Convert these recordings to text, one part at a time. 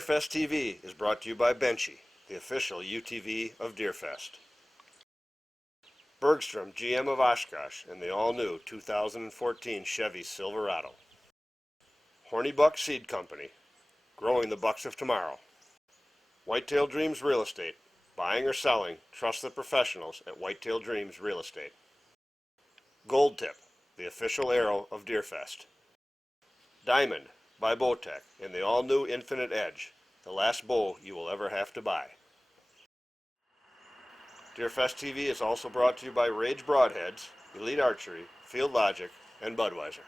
Deerfest TV is brought to you by Benchy, the official UTV of Deerfest. Bergstrom, GM of Oshkosh, and the all-new 2014 Chevy Silverado. Horny Buck Seed Company, growing the bucks of tomorrow. Whitetail Dreams Real Estate, buying or selling, trust the professionals at Whitetail Dreams Real Estate. Gold Tip, the official arrow of Deerfest. Diamond, by Bowtech, and the all-new Infinite Edge, the last bow you will ever have to buy. Deerfest TV is also brought to you by Rage Broadheads, Elite Archery, Field Logic, and Budweiser.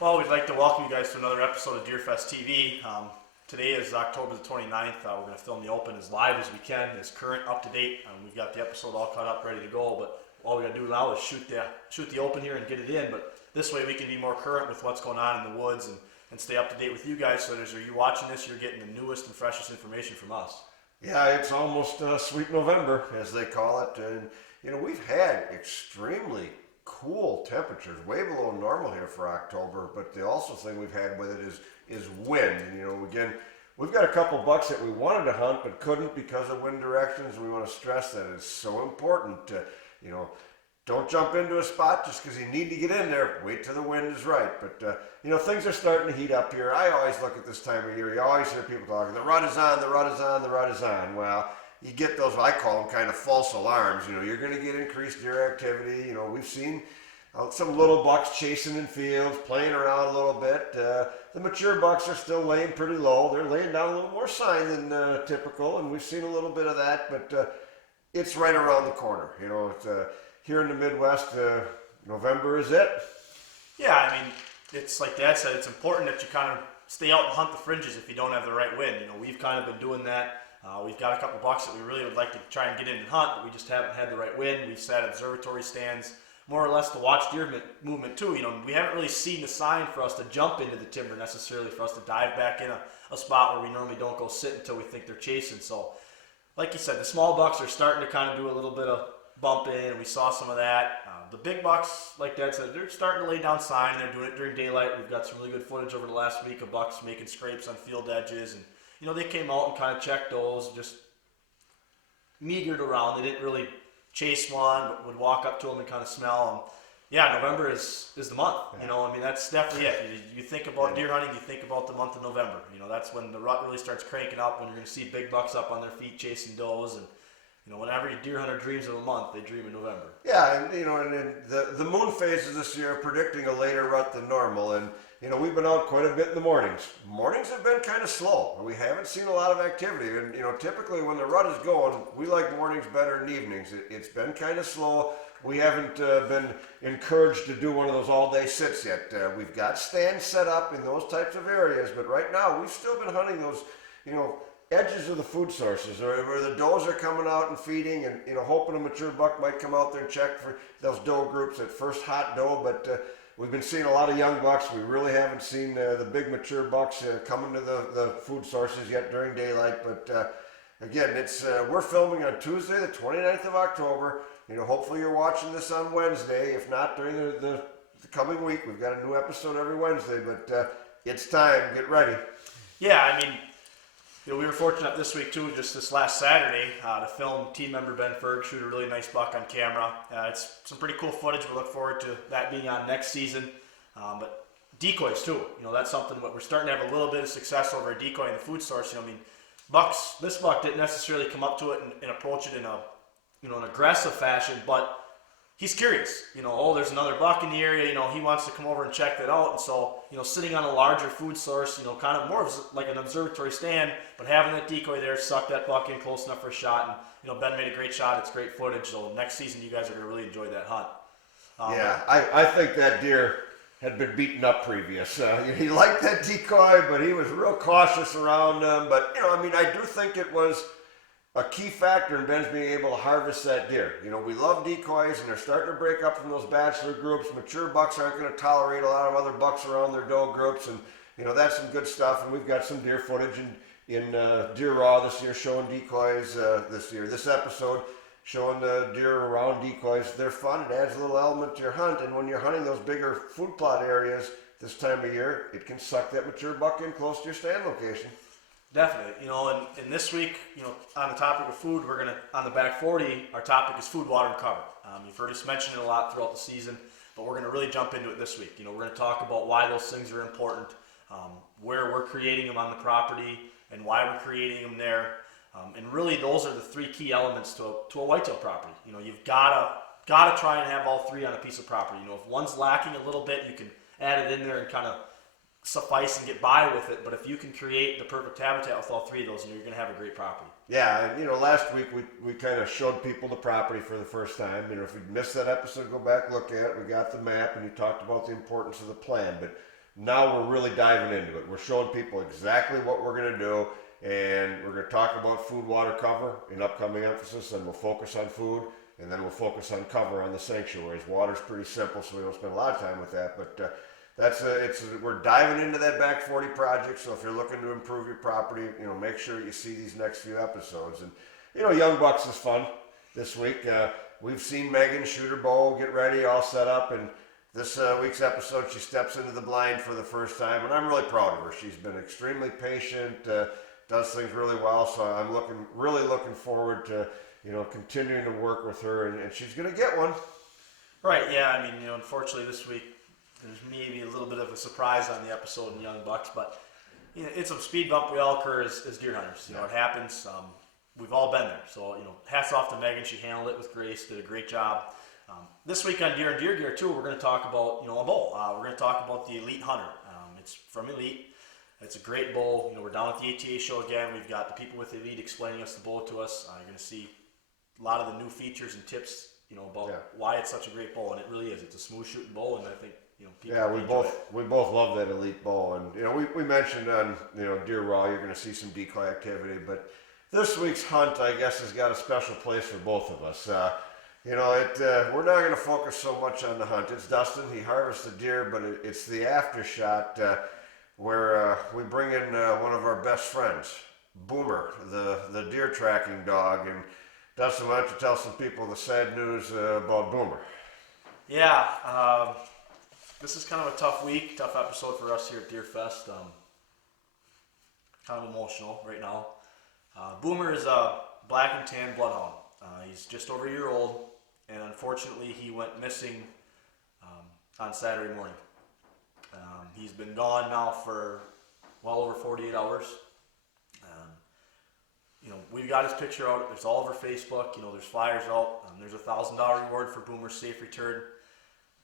Well, we'd like to welcome you guys to another episode of Deerfest TV. Today is October the 29th. We're going to film the Open as live as we can, as current, up to date. We've got the episode all cut up, ready to go, but all we got to do now is shoot the Open here and get it in. But this way we can be more current with what's going on in the woods and stay up to date with you guys. So as you're watching this, you're getting the newest and freshest information from us. Yeah, it's almost Sweet November, as they call it. And, we've had extremely cool temperatures, way below normal here for October. But the also thing we've had with it is wind. And, again, we've got a couple bucks that we wanted to hunt but couldn't because of wind directions. And we want to stress that it's so important to, don't jump into a spot just because you need to get in there. Wait till the wind is right. But, things are starting to heat up here. I always look at this time of year. You always hear people talking, the rut is on, the rut is on, the rut is on. Well, you get those, I call them kind of false alarms. You're going to get increased deer activity. We've seen some little bucks chasing in fields, playing around a little bit. The mature bucks are still laying pretty low. They're laying down a little more sign than typical, and we've seen a little bit of that. But it's right around the corner. It's here in the Midwest, November is it. Yeah, it's like Dad said, it's important that you kind of stay out and hunt the fringes if you don't have the right wind. We've kind of been doing that. We've got a couple bucks that we really would like to try and get in and hunt, but we just haven't had the right wind. We've sat at observatory stands more or less to watch deer movement too. We haven't really seen the sign for us to jump into the timber necessarily, for us to dive back in a spot where we normally don't go sit until we think they're chasing. So, like you said, the small bucks are starting to kind of do a little bit of bump in, and we saw some of that. The big bucks, like Dad said, they're starting to lay down sign, and they're doing it during daylight. We've got some really good footage over the last week of bucks making scrapes on field edges, and they came out and kind of checked those, just meagered around. They didn't really chase one, but would walk up to them and kind of smell them. Yeah, November is the month. That's definitely it. You think about deer hunting, you think about the month of November. That's when the rut really starts cranking up, when you're going to see big bucks up on their feet chasing does, and whenever a deer hunter dreams of a month, they dream of November. Yeah, and the moon phases this year are predicting a later rut than normal, and we've been out quite a bit in the mornings. Mornings have been kind of slow. We haven't seen a lot of activity, and typically when the rut is going, we like mornings better than evenings. It's been kind of slow. We haven't been encouraged to do one of those all-day sits yet. We've got stands set up in those types of areas, but right now we've still been hunting those, edges of the food sources, or where the does are coming out and feeding, and hoping a mature buck might come out there and check for those doe groups at first hot doe. But we've been seeing a lot of young bucks. We really haven't seen the big mature bucks coming to the food sources yet during daylight. But again, it's we're filming on Tuesday, the 29th of October. Hopefully you're watching this on Wednesday. If not, during the coming week, we've got a new episode every Wednesday. But it's time. Get ready. Yeah, we were fortunate this week too, just this last Saturday, to film team member Ben Ferg shoot a really nice buck on camera. It's some pretty cool footage. We look forward to that being on next season. But decoys too, that's something that we're starting to have a little bit of success over a decoy in the food source. Bucks, this buck didn't necessarily come up to it and approach it in an aggressive fashion, but he's curious. There's another buck in the area. He wants to come over and check that out. And so, sitting on a larger food source, kind of more of like an observatory stand, but having that decoy there, suck that buck in close enough for a shot. And, Ben made a great shot. It's great footage. So next season, you guys are going to really enjoy that hunt. I think that deer had been beaten up previous. He liked that decoy, but he was real cautious around them. But, I do think it was a key factor in Ben's being able to harvest that deer. We love decoys, and they're starting to break up from those bachelor groups. Mature bucks aren't going to tolerate a lot of other bucks around their doe groups, and that's some good stuff. And we've got some deer footage in Deer Raw this year showing decoys this episode showing the deer around decoys. They're fun. It adds a little element to your hunt, and when you're hunting those bigger food plot areas, this time of year, it can suck that mature buck in close to your stand location. Definitely, and this week, on the topic of food, we're gonna on the back 40. Our topic is food, water, and cover. You've heard us mention it a lot throughout the season, but we're gonna really jump into it this week. We're gonna talk about why those things are important, where we're creating them on the property, and why we're creating them there. And really, those are the three key elements to a whitetail property. You've gotta try and have all three on a piece of property. If one's lacking a little bit, you can add it in there and kind of suffice and get by with it. But if you can create the perfect habitat with all three of those, you're going to have a great property. Yeah, and last week we kind of showed people the property for the first time. If you missed that episode, go back, look at it. We got the map, and you talked about the importance of the plan. But now we're really diving into it. We're showing people exactly what we're going to do, and we're going to talk about food, water, cover in upcoming emphasis, and we'll focus on food, and then we'll focus on cover on the sanctuaries. Water's pretty simple, so we don't spend a lot of time with that, but we're diving into that back 40 project. So if you're looking to improve your property, make sure you see these next few episodes. And Young Bucks is fun this week. We've seen Megan shoot her bow, get ready, all set up, and this week's episode, she steps into the blind for the first time, and I'm really proud of her. She's been extremely patient, does things really well. So I'm really looking forward to continuing to work with her, and she's going to get one. Right. Yeah. Unfortunately, this week there's maybe a little bit of a surprise on the episode in Young Bucks, but it's a speed bump we all occur as deer hunters. It happens. We've all been there. So hats off to Megan. She handled it with grace. Did a great job. This week on Deer and Deer Gear too, we're going to talk about a bow. We're going to talk about the Elite Hunter. It's from Elite. It's a great bow. We're down at the ATA show again. We've got the people with Elite explaining the bow to us. You're going to see a lot of the new features and tips. About why it's such a great bow, and it really is. It's a smooth shooting bow, and I think people we both love that Elite bow, and we mentioned on Deer Raw you're going to see some decoy activity, but this week's hunt I guess has got a special place for both of us. We're not going to focus so much on the hunt. It's Dustin. He harvests the deer, but it's the after shot where we bring in one of our best friends, Boomer, the deer tracking dog. And Dustin, why don't you tell some people the sad news about Boomer? Yeah, this is kind of a tough week, tough episode for us here at Deer Fest. Kind of emotional right now. Boomer is a black and tan bloodhound. He's just over a year old, and unfortunately he went missing on Saturday morning. He's been gone now for well over 48 hours. We've got his picture out. It's all over Facebook. There's flyers out. There's a $1,000 reward for Boomer's safe return.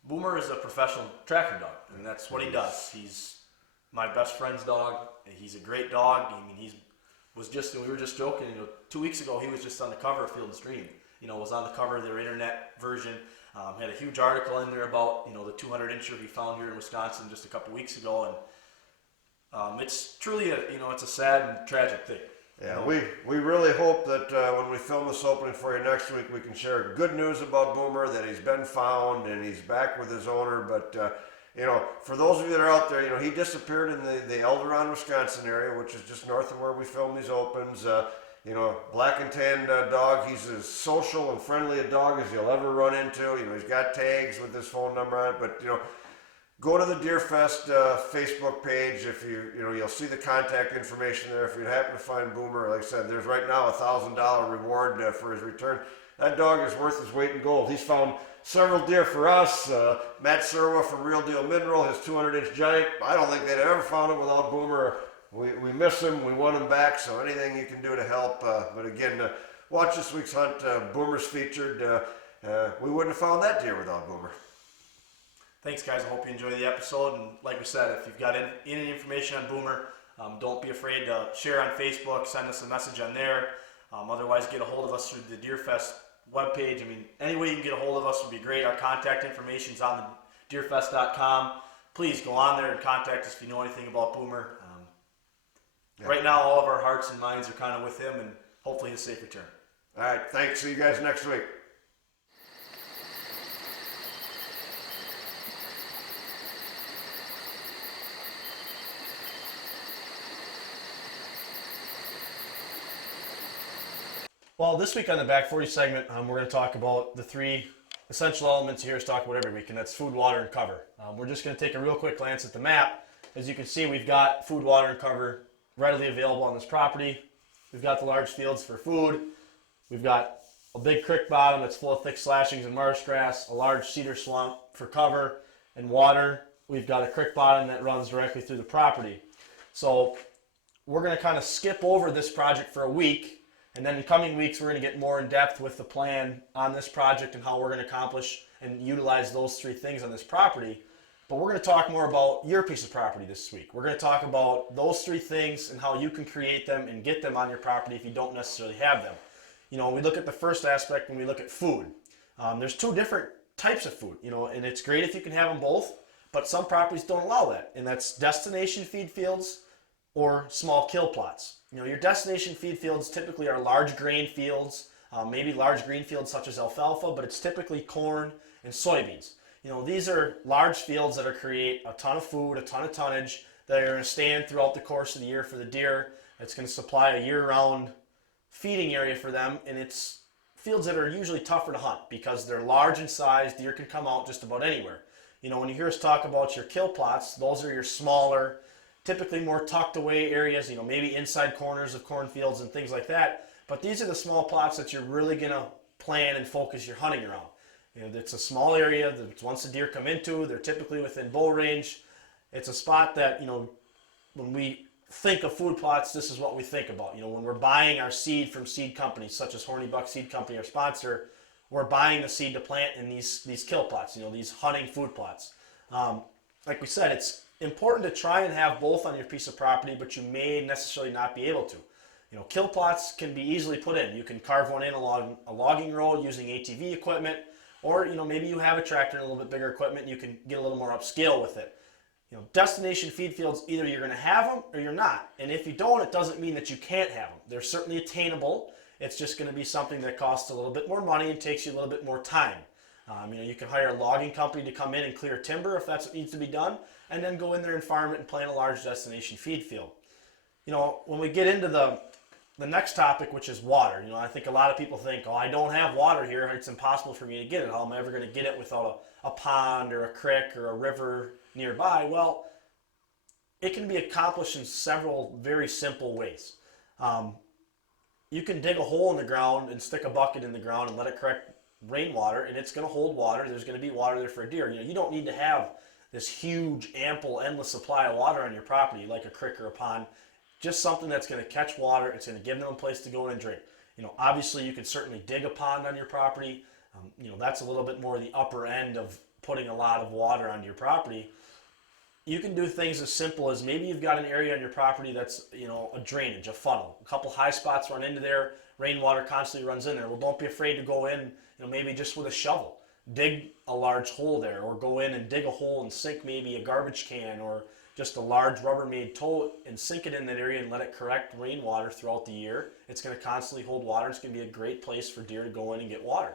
Boomer is a professional tracking dog. That's what he does. He's my best friend's dog. He's a great dog. We were just joking. 2 weeks ago he was just on the cover of Field and Stream. Was on the cover of their internet version. Had a huge article in there about the 200-incher he found here in Wisconsin just a couple weeks ago, and it's truly it's a sad and tragic thing. Yeah, we really hope that when we film this opening for you next week, we can share good news about Boomer, that he's been found and he's back with his owner. But, for those of you that are out there, he disappeared in the Elderon, Wisconsin area, which is just north of where we film these opens. Black and tan dog. He's as social and friendly a dog as you'll ever run into. He's got tags with his phone number on it, but, go to the Deer Fest Facebook page. If you'll see the contact information there. If you happen to find Boomer, like I said, there's right now a $1,000 reward for his return. That dog is worth his weight in gold. He's found several deer for us. Matt Serwa from Real Deal Mineral, his 200-inch giant. I don't think they'd ever found it without Boomer. We miss him. We want him back. So anything you can do to help. But again, watch this week's hunt. Boomer's featured. We wouldn't have found that deer without Boomer. Thanks, guys. I hope you enjoy the episode. And like we said, if you've got any information on Boomer, don't be afraid to share on Facebook. Send us a message on there. Otherwise, get a hold of us through the DeerFest webpage. Any way you can get a hold of us would be great. Our contact information is on the deerfest.com. Please go on there and contact us if you know anything about Boomer. Right now, all of our hearts and minds are kind of with him, and hopefully a safe return. All right. Thanks. See you guys next week. Well, this week on the Back 40 segment, we're going to talk about the three essential elements you hear us talk about every week, and that's food, water, and cover. We're just going to take a real quick glance at the map. As you can see, we've got food, water, and cover readily available on this property. We've got the large fields for food. We've got a big creek bottom that's full of thick slashings and marsh grass, a large cedar swamp for cover and water. We've got a creek bottom that runs directly through the property. So we're going to kind of skip over this project for a week, and then in coming weeks we're going to get more in depth with the plan on this project and how we're going to accomplish and utilize those three things on this property. But we're going to talk more about your piece of property this week. We're going to talk about those three things and how you can create them and get them on your property if you don't necessarily have them. You know, when we look at the first aspect, when we look at food, there's two different types of food, you know, and it's great if you can have them both, but some properties don't allow that, and that's destination feed fields or small kill plots. You know, your destination feed fields typically are large grain fields, maybe large green fields such as alfalfa, but it's typically corn and soybeans. You know, these are large fields that are create a ton of food, a ton of tonnage that are going to stand throughout the course of the year for the deer. It's going to supply a year-round feeding area for them, and it's fields that are usually tougher to hunt because they're large in size. Deer can come out just about anywhere. You know, when you hear us talk about your kill plots, those are your smaller, typically more tucked away areas, you know, maybe inside corners of cornfields and things like that. But these are the small plots that you're really going to plan and focus your hunting around. You know, it's a small area that once the deer come into, they're typically within bow range. It's a spot that, you know, when we think of food plots, this is what we think about. You know, when we're buying our seed from seed companies such as Horny Buck Seed Company, our sponsor, we're buying the seed to plant in these kill plots, you know, these hunting food plots. Like we said, it's important to try and have both on your piece of property, but you may necessarily not be able to. You know, kill plots can be easily put in. You can carve one in along a logging road using ATV equipment, or, you know, maybe you have a tractor and a little bit bigger equipment and you can get a little more upscale with it. You know, destination feed fields, either you're going to have them or you're not. And if you don't, it doesn't mean that you can't have them. They're certainly attainable. It's just going to be something that costs a little bit more money and takes you a little bit more time. You know, you can hire a logging company to come in and clear timber if that's what needs to be done, and then go in there and farm it and plant a large destination feed field. You know, when we get into the next topic, which is water, you know, I think a lot of people think, oh, I don't have water here. It's impossible for me to get it. How am I ever going to get it without a pond or a creek or a river nearby? Well, it can be accomplished in several very simple ways. You can dig a hole in the ground and stick a bucket in the ground and let it collect rainwater, and it's going to hold water. There's going to be water there for a deer. You know, you don't need to have this huge, ample, endless supply of water on your property like a creek or a pond. Just something that's going to catch water. It's going to give them a place to go in and drink. You know, obviously you can certainly dig a pond on your property. You know, that's a little bit more the upper end of putting a lot of water on your property. You can do things as simple as maybe you've got an area on your property that's, you know, a drainage, a funnel. A couple high spots run into there. Rainwater constantly runs in there. Well, don't be afraid to go in, you know, maybe just with a shovel. Dig a large hole there, or go in and dig a hole and sink maybe a garbage can or just a large Rubbermaid tote and sink it in that area and let it collect rainwater throughout the year. It's going to constantly hold water. It's going to be a great place for deer to go in and get water.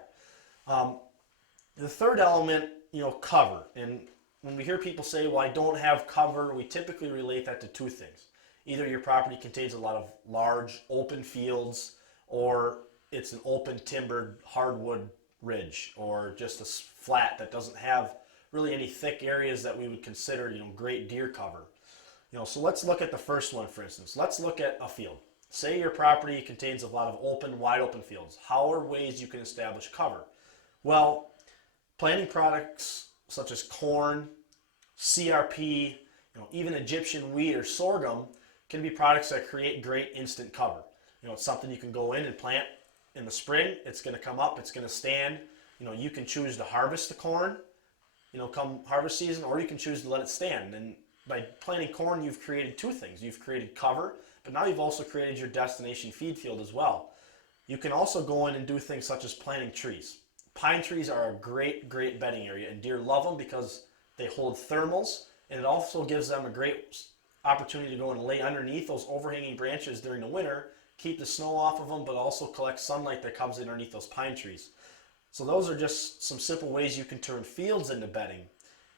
The third element, you know, cover. And when we hear people say, well, I don't have cover, we typically relate that to two things. Either your property contains a lot of large open fields, or it's an open timbered hardwood ridge, or just a flat that doesn't have really any thick areas that we would consider, you know, great deer cover. You know, so let's look at the first one, for instance. Let's look at a field. Say your property contains a lot of open, wide open fields. How are ways you can establish cover? Well, planting products such as corn, CRP, you know, even Egyptian wheat or sorghum can be products that create great instant cover. You know, it's something you can go in and plant in the spring. It's going to come up. It's going to stand. You know, you can choose to harvest the corn, you know, come harvest season, or you can choose to let it stand. And by planting corn, you've created two things. You've created cover, but now you've also created your destination feed field as well. You can also go in and do things such as planting trees. Pine trees are a great, great bedding area, and deer love them because they hold thermals, and it also gives them a great opportunity to go and lay underneath those overhanging branches during the winter, keep the snow off of them, but also collect sunlight that comes in underneath those pine trees. So those are just some simple ways you can turn fields into bedding.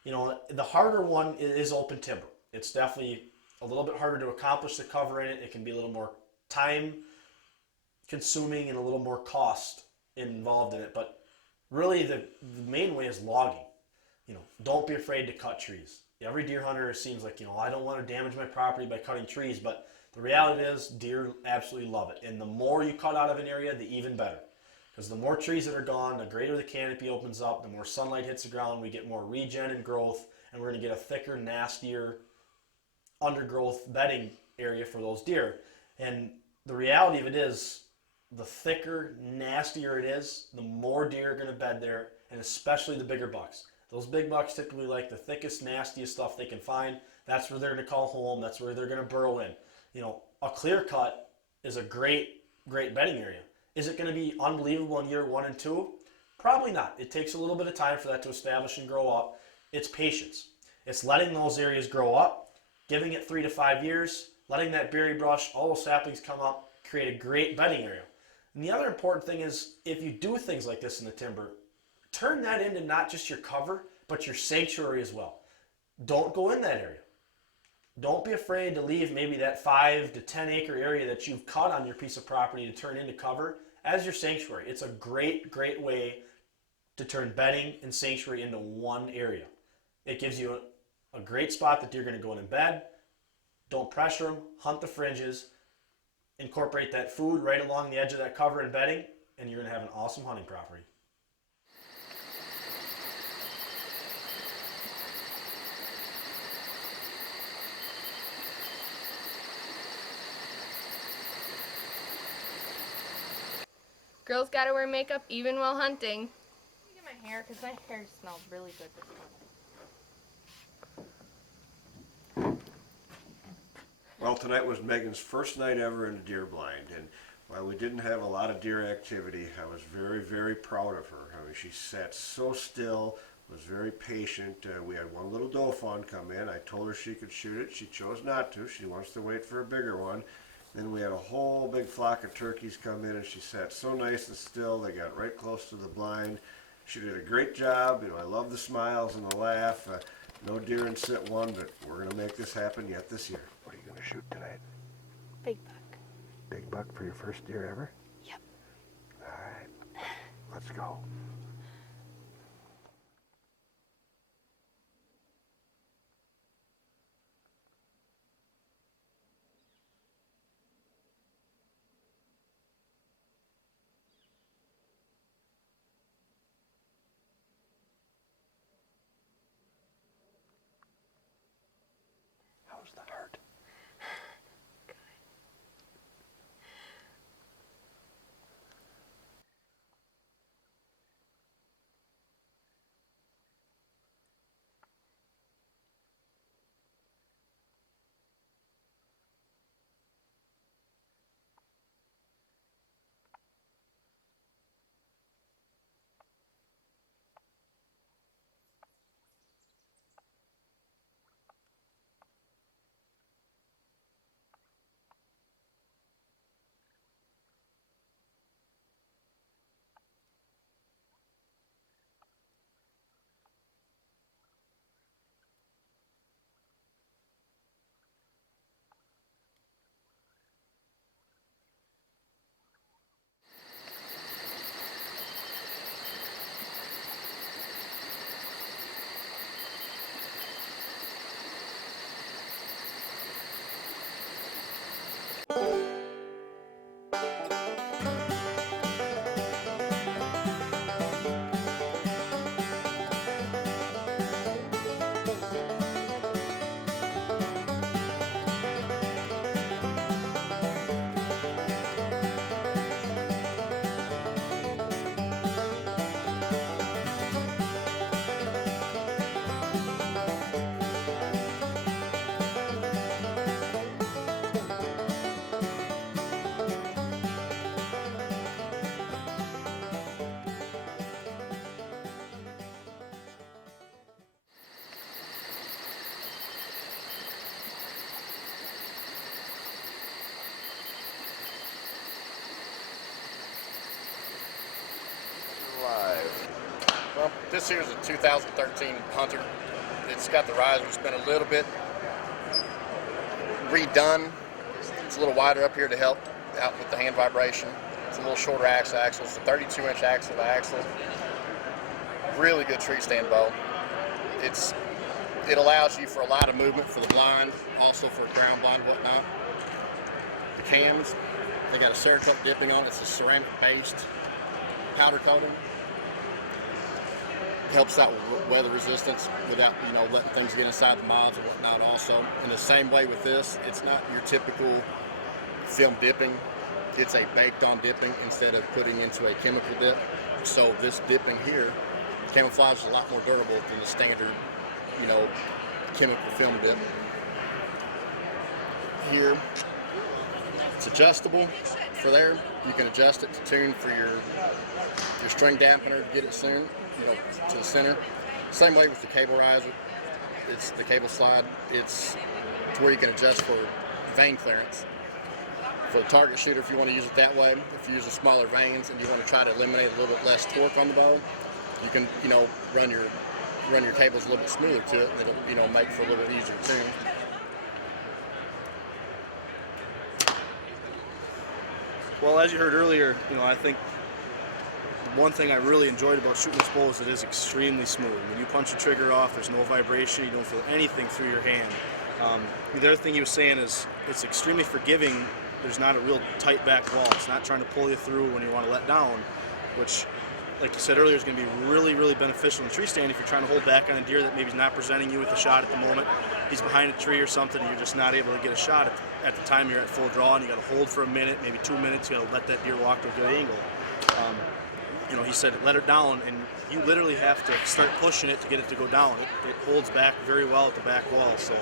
You know, the harder one is open timber. It's definitely a little bit harder to accomplish the cover in it. It can be a little more time consuming and a little more cost involved in it. But really the main way is logging. Don't be afraid to cut trees. Every deer hunter seems like, I don't want to damage my property by cutting trees, but the reality is deer absolutely love it. And the more you cut out of an area, the even better. Because the more trees that are gone, the greater the canopy opens up, the more sunlight hits the ground, we get more regen and growth, and we're going to get a thicker, nastier undergrowth bedding area for those deer. And the reality of it is, the thicker, nastier it is, the more deer are going to bed there, and especially the bigger bucks. Those big bucks typically like the thickest, nastiest stuff they can find. That's where they're going to call home. That's where they're going to burrow in. A clear cut is a great bedding area. Is it going to be unbelievable in year 1 and 2? Probably not. It takes a little bit of time for that to establish and grow up. It's patience. It's letting those areas grow up, giving it 3 to 5 years, letting that berry brush, all those saplings come up, create a great bedding area. And the other important thing is, if you do things like this in the timber, turn that into not just your cover, but your sanctuary as well. Don't go in that area. Don't be afraid to leave maybe that 5 to 10 acre area that you've cut on your piece of property to turn into cover as your sanctuary. It's a great way to turn bedding and sanctuary into one area. It gives you a great spot that you're going to go in and bed. Don't pressure them, hunt the fringes, incorporate that food right along the edge of that cover and bedding, and you're going to have an awesome hunting property. Girls gotta wear makeup even while hunting. Let me get my hair, because my hair smells really good this morning. Well, tonight was Megan's first night ever in a deer blind, and while we didn't have a lot of deer activity, I was very, very proud of her. I mean, she sat so still, was very patient. We had one little doe fawn come in. I told her she could shoot it. She chose not to. She wants to wait for a bigger one. Then we had a whole big flock of turkeys come in, and she sat so nice and still. They got right close to the blind. She did a great job. I love the smiles and the laugh. No deer in sit one, but we're going to make this happen yet this year. What are you going to shoot tonight? Big buck. Big buck for your first deer ever? Yep. All right, let's go. How's the heart? Well, this here's a 2013 Hunter. It's got the riser. It's been a little bit redone. It's a little wider up here to help out with the hand vibration. It's a little shorter axle. It's a 32-inch axle to axle. really good tree stand bow. It allows you for a lot of movement for the blind, also for ground blind, whatnot. The cams, they got a Cerakote dipping on it. It's a ceramic based powder coating. Helps out with weather resistance without, letting things get inside the mods and whatnot also. In the same way with this, it's not your typical film dipping. It's a baked on dipping instead of putting into a chemical dip. So this dipping here camouflages a lot more durable than the standard, chemical film dip. Here, it's adjustable for there. You can adjust it to tune for your string dampener to get it soon, to the center. Same way with the cable riser. It's the cable slide. It's to where you can adjust for vane clearance. For the target shooter, if you want to use it that way, if you use the smaller vanes and you want to try to eliminate a little bit less torque on the bow, you can, run your cables a little bit smoother to it, and it'll, make for a little bit easier tune. Well, as you heard earlier, I think the one thing I really enjoyed about shooting this bow is it is extremely smooth. When you punch the trigger off, there's no vibration, you don't feel anything through your hand. The other thing he was saying is it's extremely forgiving. There's not a real tight back wall. It's not trying to pull you through when you want to let down, which, like you said earlier, is going to be really, really beneficial in the tree stand if you're trying to hold back on a deer that maybe is not presenting you with a shot at the moment. He's behind a tree or something, and you're just not able to get a shot at the time you're at full draw, and you got to hold for a minute, maybe 2 minutes. You got to let that deer walk to a good angle. He said let it down, and you literally have to start pushing it to get it to go down. It holds back very well at the back wall. So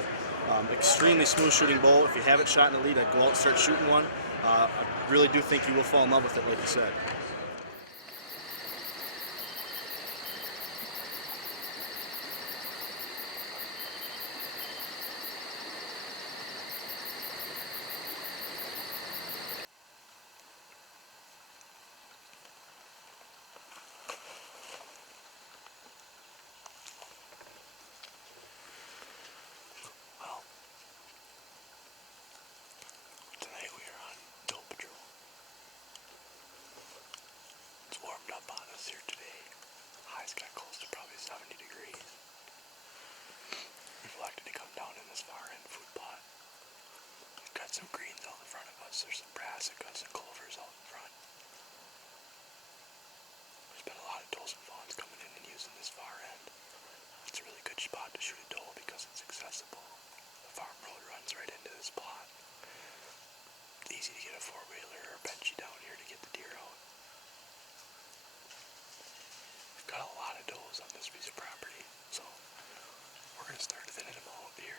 extremely smooth shooting bow. If you haven't shot in the lead, I'd go out and start shooting one. I really do think you will fall in love with it, like you said. Tonight we are on doe patrol. It's warmed up on us here today. Highs got close to probably 70 degrees. We've elected to come down in this far end food plot. We've got some greens out in front of us. There's some brassicas and clovers out in front. There's been a lot of does and fawns coming in and using this far end. It's a really good spot to shoot a doe because it's accessible. The farm road runs right into this plot. It's easy to get a four-wheeler or a benchy down here to get the deer out. We've got a lot of does on this piece of property, so we're going to start thinning them out here.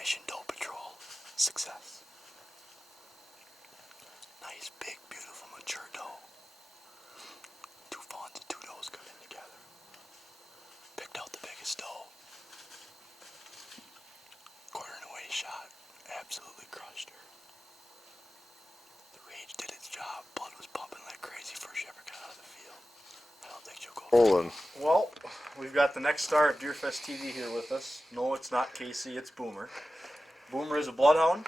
Mission Doe Patrol. Success. Nice, big, beautiful, mature doe. 2 fawns and 2 does come in together. Picked out the biggest doe. Quartering away shot. Absolutely crushed her. The rage did its job. Blood was pumping like crazy before she ever got out of the field. I don't think she'll go. Rolling. Well, we've got the next star of Deerfest TV here with us. No, it's not Casey, it's Boomer. Boomer is a bloodhound.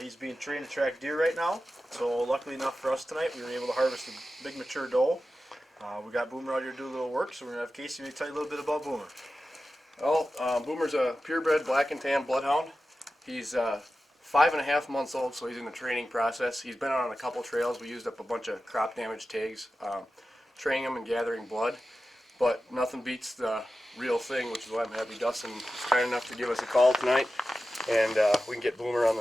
He's being trained to track deer right now. So luckily enough for us tonight, we were able to harvest a big mature doe. We got Boomer out here to do a little work, so we're going to have Casey maybe tell you a little bit about Boomer. Well, Boomer's a purebred black and tan bloodhound. He's 5.5 months old, so he's in the training process. He's been on a couple trails. We used up a bunch of crop damage tags, training him and gathering blood. but nothing beats the real thing, which is why I'm happy Dustin was kind enough to give us a call tonight, and we can get Boomer on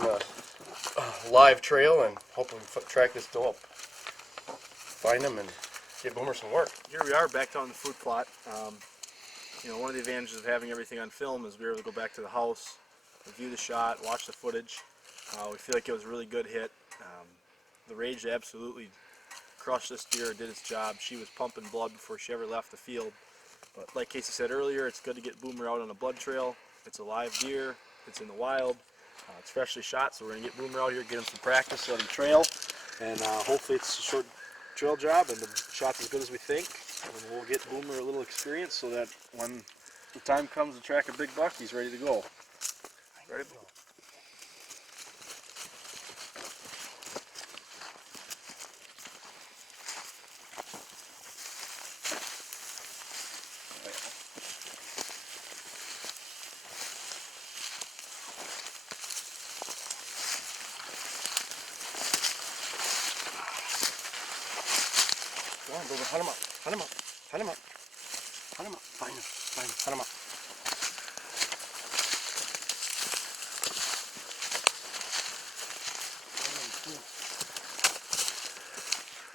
the live trail and hopefully track this doe up, find him, and get Boomer some work. Here we are back down in the food plot. One of the advantages of having everything on film is we were able to go back to the house, review the shot, watch the footage. We feel like it was a really good hit. The Rage absolutely crushed this deer, did its job. She was pumping blood before she ever left the field. But like Casey said earlier, it's good to get Boomer out on a blood trail. It's a live deer. It's in the wild. It's freshly shot, so we're going to get Boomer out here, get him some practice, let him trail. And hopefully it's a short trail job and the shot's as good as we think. And we'll get Boomer a little experience so that when the time comes to track a big buck, he's ready to go. Ready to go. Come on, Boomer, hunt him up, hunt him up, hunt him up, hunt him up, find him, hunt him up.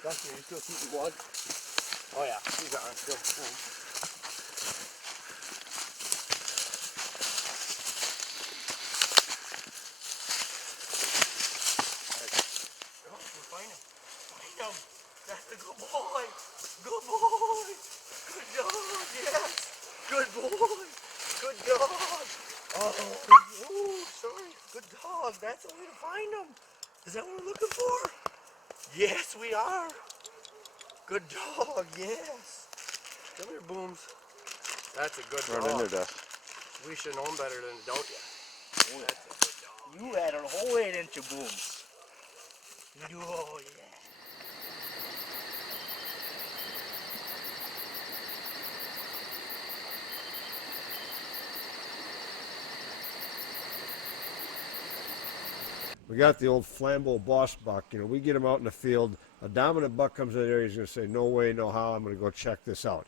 Dustin, are you still shooting blood? Oh yeah. He's on still. Find him. Find him. That's a good boy. Good boy. Good dog. Yes. Good boy. Good dog. Oh, sorry. Good dog. That's the way to find him. Is that what we're looking for? Yes, we are. Good dog. Yes. Come here, Booms. That's a good dog. Run in there, Dust. We should know him better than, don't you? That's a good dog. You had a whole way into Booms. Oh, yeah. We got the old Flambeau boss buck. We get him out in the field. A dominant buck comes in there, he's going to say, no way, no how, I'm going to go check this out.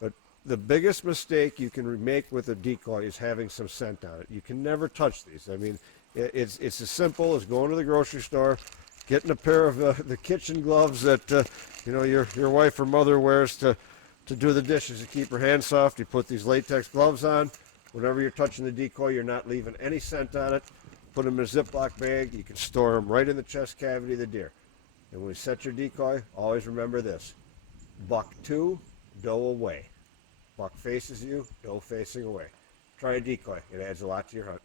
But the biggest mistake you can make with a decoy is having some scent on it. You can never touch these. I mean, it's as simple as going to the grocery store, getting a pair of the kitchen gloves that your wife or mother wears to do the dishes to keep her hands soft. You put these latex gloves on. Whenever you're touching the decoy, you're not leaving any scent on it. Put them in a Ziploc bag. You can store them right in the chest cavity of the deer. And when you set your decoy, always remember this. Buck 2, doe away. Buck faces you, doe facing away. Try a decoy. It adds a lot to your hunt.